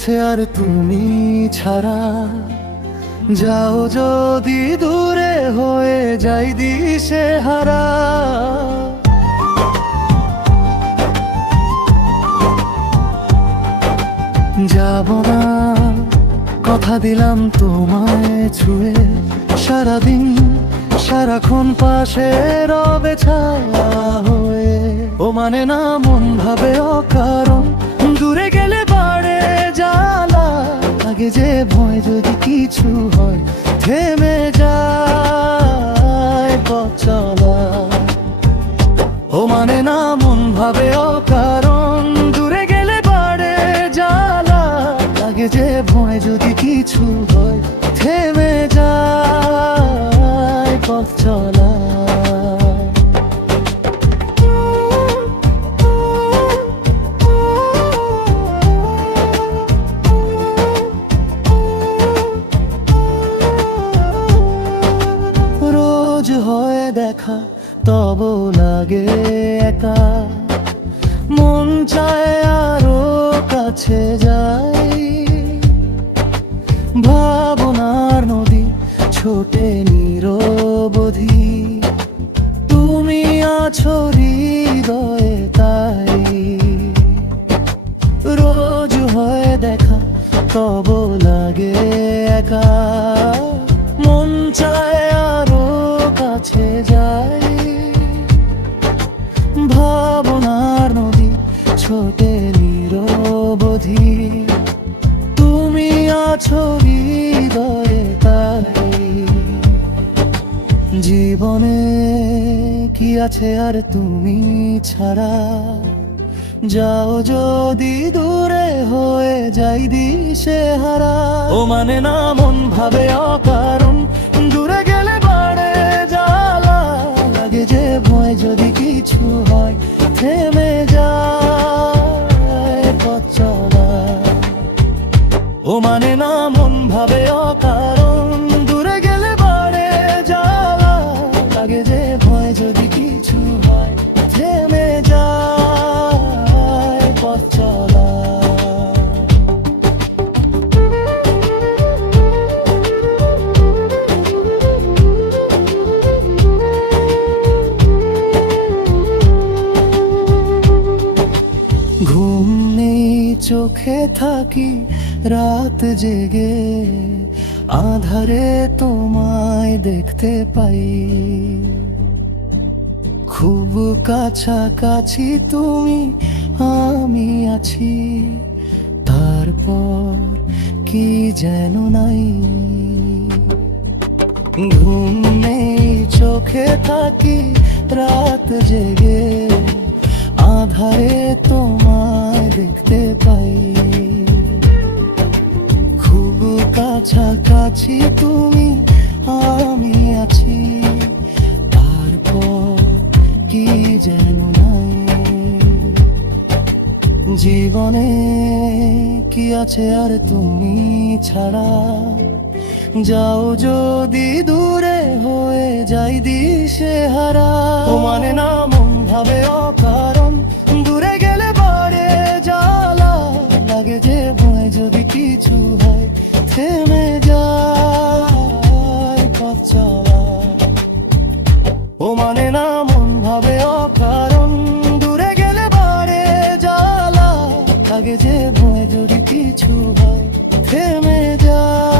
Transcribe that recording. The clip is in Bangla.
আছে আর তুমি ছাড়া? যাও যদি দূরে হয়ে যাই দিশে হারা। যাব না, কথা দিলাম তোমায় ছুঁয়ে, সারাদিন সারাক্ষণ পাশে রবে ছায়া হয়ে। ও মানে না মন ভাবে অকারণ, দূরে গেলে বাড়ে জ্বালা। আগে যে ভয় যদি কিছু হয়, থেমে যায় পথ চলা। ও মানে না মন ভাবে অকারণ, দূরে গেলে বাড়ে জ্বালা। আগে যে ভয় যদি কিছু হয়, থেমে যায় পথ চলা। রোজ হয় দেখা, তবু লাগে একা। মন চায় আরো কাছে যাই, ভাবনার নদী ছোটে নিরবধি। তুমি আছো হৃদয়ে তাই। রোজ হয় দেখা, তবু লাগে একা। মন চায় আরো কাছে যাই, ভাবনার নদী ছোটে নিরবধি। তুমি আছো হৃদয়ে তাই। জীবনে কি আছে আর তুমি ছাড়া? যাও যদি দূরে হয়ে যাই দিশে হারা। ও মানে না মন ভাবে অকারণ, দূরে গেলে বাড়ে জ্বালা। লাগে যে ভয় যদি কিছু হয়, থেমে যায় পথ চলা। ও মানে না মন ভাবে অকারণ, দূরে গেলে বাড়ে জ্বালা। লাগে যে ভয় যদি কিছু হয়, থেমে যায় পথ চলা। ঘুম নেই চোখে থাকি রাত জেগে, আধারে তোমায় দেখতে পাই। খুব কাছাকাছি তুমি, আমি আছি। তারপর কি যেন নাই। ঘুম নেই চোখে থাকি রাত জেগে, আধারে তোমায় দেখতে পাই। খুব কাছাকাছি তুমি, আমি আছি। তারপর কি যেন নাই। জীবনে কি আছে আর তুমি ছাড়া? যাও যদি দূরে হয়ে যাই দিশে হারা। ও মানে না মন ভাবে অকারণ, দূরে গেলে বাড়ে জ্বালা। লাগে যে ভয় যদি কিছু হয়, থেমে যায় পথ চলা। ও মানে না মন ভাবে অকারণ, দূরে গেলে বাড়ে জ্বালা। লাগে যে ভয় যদি কিছু হয়, থেমে যায়।